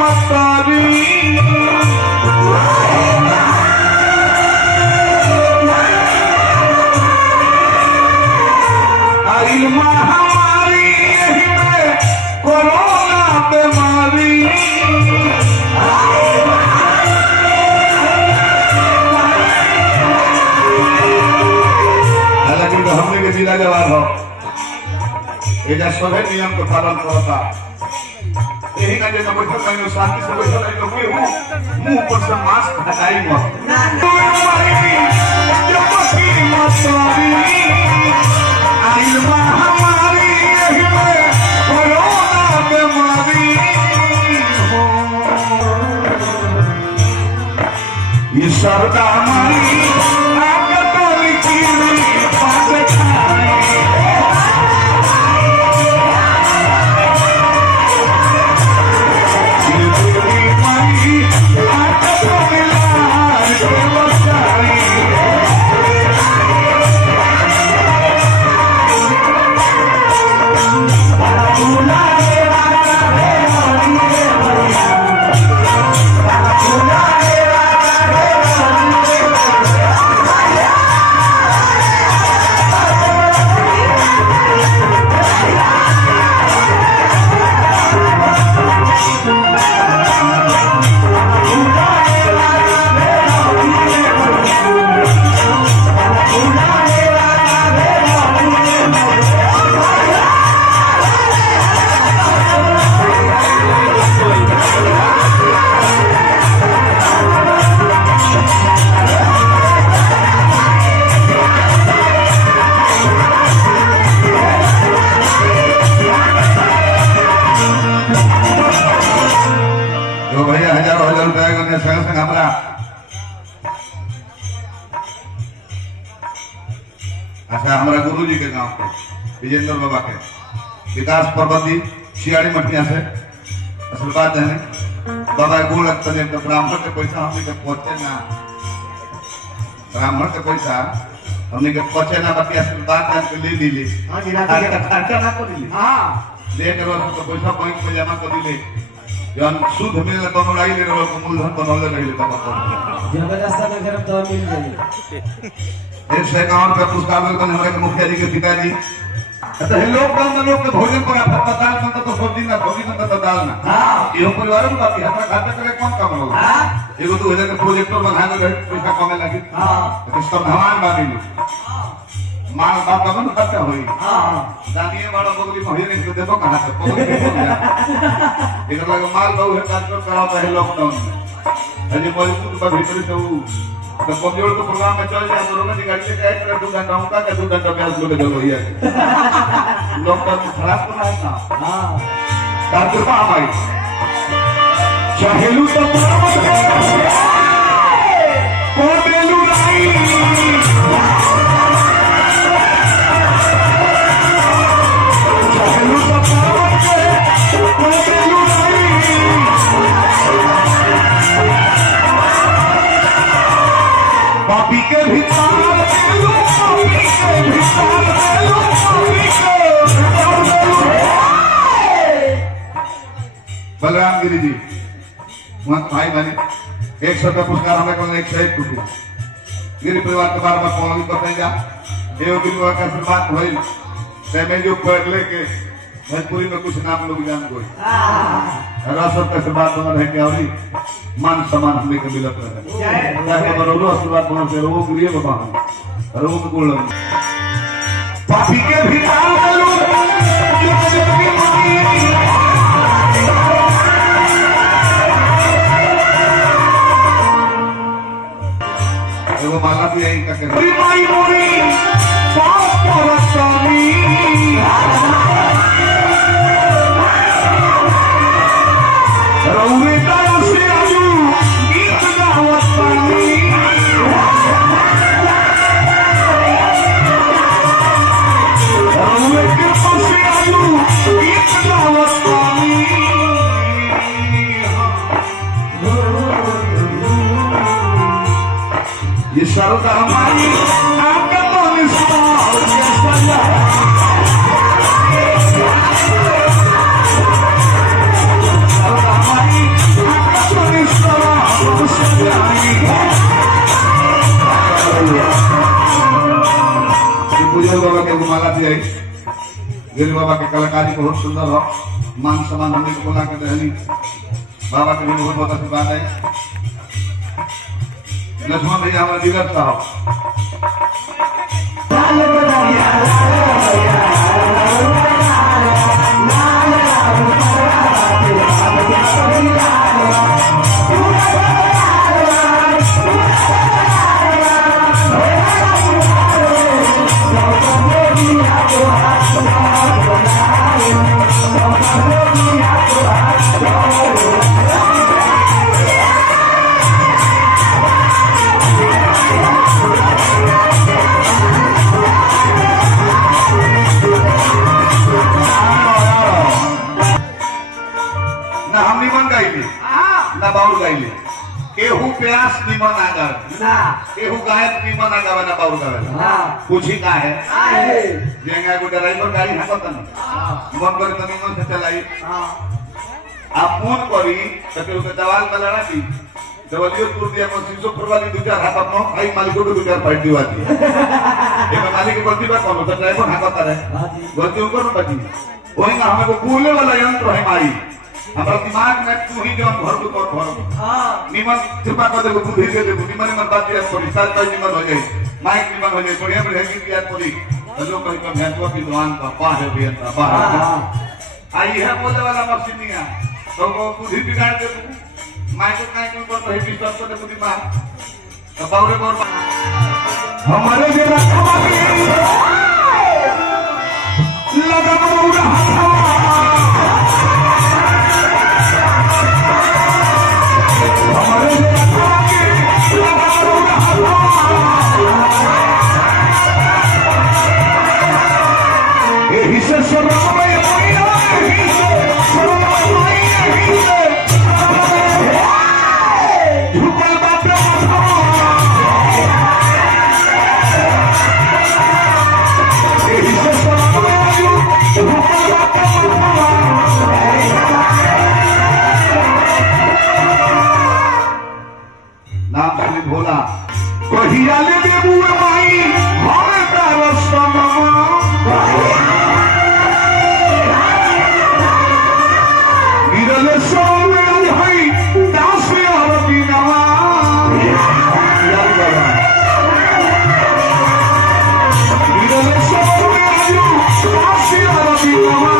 मतारी आइल महामारी यही में कोरोना बीमारी लेकिन हमने के जिला जवाब हो ये सभी नियम के पालन करता यही ना जैसे बैठो कहीं शांति से बैठो नहीं लोग मुंह पर से मास्क हटाई मत आइल महामारी यही में कोरोना बीमारी ये सरदा मारी आगे तो लिखी बात खाए अच्छा हमारा गुरु जी के गांव के विजेंद्र बाबा के विकास प्रबंधी शियाड़ी मठिया से आशीर्वाद है बाबा गुण तने तो ब्राह्मण के पैसा हमने के पहुंचे ना ब्राह्मण के पैसा हमने के पहुंचे ना बाकी आशीर्वाद देन के ले ली हां जी रात के खर्चा ना कर ली हां ले के रोज तो पैसा बैंक में जमा कर दी जन शुद्ध मिले तो लड़ाई ले रहो मूलधन बनौले रही बाबा जबरदस्त में घर तो मिल गई एक अकाउंट पे पुरस्कार मिलकर हमारे मुखिया जी के पिताजी अच्छा लोग के भोजन को पता तो सब्जी ना तो दाल ना हां ये परिवार में बात है हमरा खाता करे कौन काम होगा हां एगो 2000 के प्रोजेक्टर बना के पैसा कमे लगी हां तो सब भगवान बाबी ने माल बाप का मन खर्चा होई हां दानिए वाला बगली में होई नहीं देखो कहां से पहुंच एक लगे माल बहु है ट्रांसफर कराता है लॉकडाउन में अजी मौजूद पर भीतर से तो कंप्यूटर तो प्रोग्राम में चल जाए तो रोग की गाड़ी से कह कर 2 घंटा होगा क्या 2 घंटा ब्याज लोग जल रही है डॉक्टर को खराब तो है ना हां डॉक्टर का हमारी चाहेलू तो को बेलू नहीं चाहेलू तो को बेलू पापी के भीतर बलराम गिरी जी वहां भाई बने 100 का पुरस्कार हमें कल 101 टूटी गिरी परिवार के बारे में कॉल करते जा देव गिरी का बात हुई मैं जो पढ़ लेके भोजपुरी में कुछ नाम लोग जान कोई रसद का बात बना रहे क्या होगी मान सम्मान हमने के मिलत रहे चाहे बरोलो आशीर्वाद बना से रोग गिरिए बाबा हम रोग गोल पापी के भीतर एगो माला भी यही का के माई मोरी पाप परसानी रउवे दाऊ से आजू गीत गावत पानी रउवे के पास आजू गीत गावत पानी ये सरदा हमारी आगे तो निस्तार के सजा सरदा हमारी दिल बाबा के कलाकारी बहुत सुंदर हो, मान सम्मान हमने को बोला के रहनी बाबा के भी बहुत बहुत आशीर्वाद है। लक्ष्मण भैया हमारे दिगर साहब ना हम निमन गाइले ना बाउल गाइले, केहू प्यास निमन आगर ना केहू गायक निमन आगावे ना बाउल गावे ना पूछी का है आहे जेंगा को ड्राइवर गाड़ी हाकत न मन करे त निमन से चलाई आप फोन करी त केहू के दवाल में लड़ा दी दवलियो तुर दिया को सिसो फरवाली दो चार हाकत न भाई मालिक को दो चार फाइट दिवा दी एमे मालिक के गलती बा कोनो त ड्राइवर हाकत रहे गलती उनको न बची वही ना हमें को कूले वाला यंत्र है माई हमारा दिमाग में तू ही जो भर दो और भर निमन कृपा कर दे बुद्धि दे दे निमन मन बात याद करी साल का निमन हो जाए माइक निमन हो जाए बढ़िया बढ़िया गीत याद करी लोग कहीं का भैंसवा की दुकान का पार है भैया पार आई है बोले वाला मशीनिया तो वो बुद्धि बिगाड़ दे माइक को काहे को कर रही विश्वास कर दे बुद्धि मां तो बावरे बावर हमारे जरा खवाली लगा बरूड़ा नाम श्री भोला कहिया ले देबू माई हमें तारो सनमा विरल सोमे हई दास आरती नवा विरल सोमे हई दास आरती नवा